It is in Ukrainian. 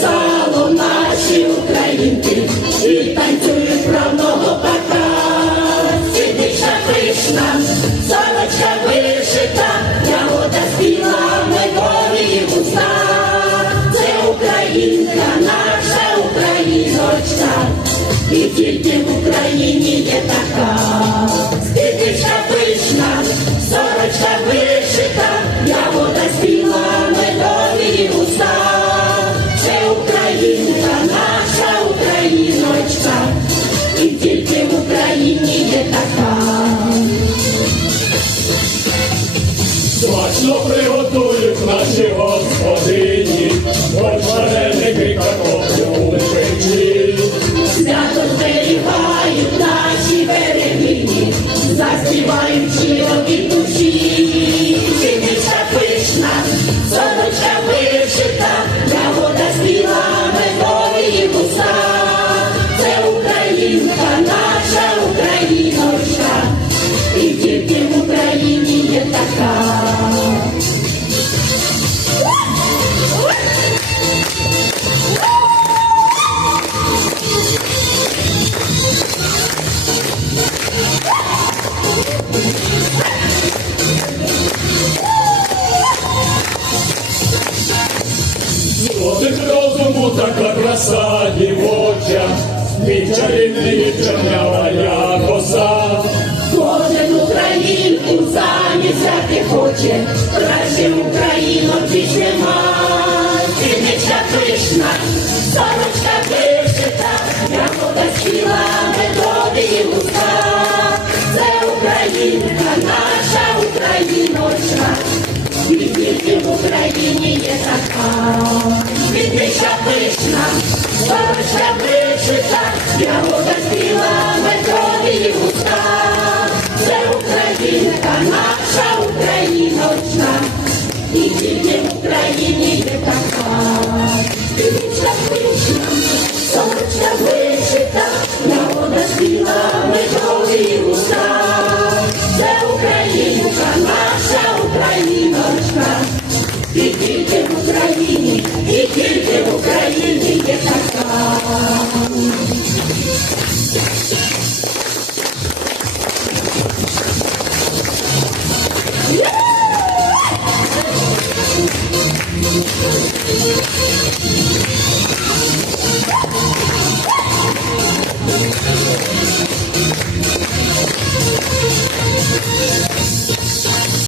салом наші українки, і танцюють правного пака, сідича пишна, сорочка вишита, ягода спіла мегорії густа, це Українка, наша Україночка, і тільки в Україні є така. Українка, наша україночка, і тільки в Україні є така. Смачно приготують наші господині, така краса дівоча, від чарівної я коса. Кожен українку замість взяти хоче, краще українок нема. Сіничка пишна, сорочка вишита, ягода спіла медові уста. Це Українка, наша Україночка, і тільки в Україні є така. Сіничка пишна, сорочка вишита, ягода спіла медові уста. Це Українка, наша Україночка, і тільки в Україні є така. Співічка пишна, сорочка вишита, ягода спіла медові уста. Це Українка, наша Україночка,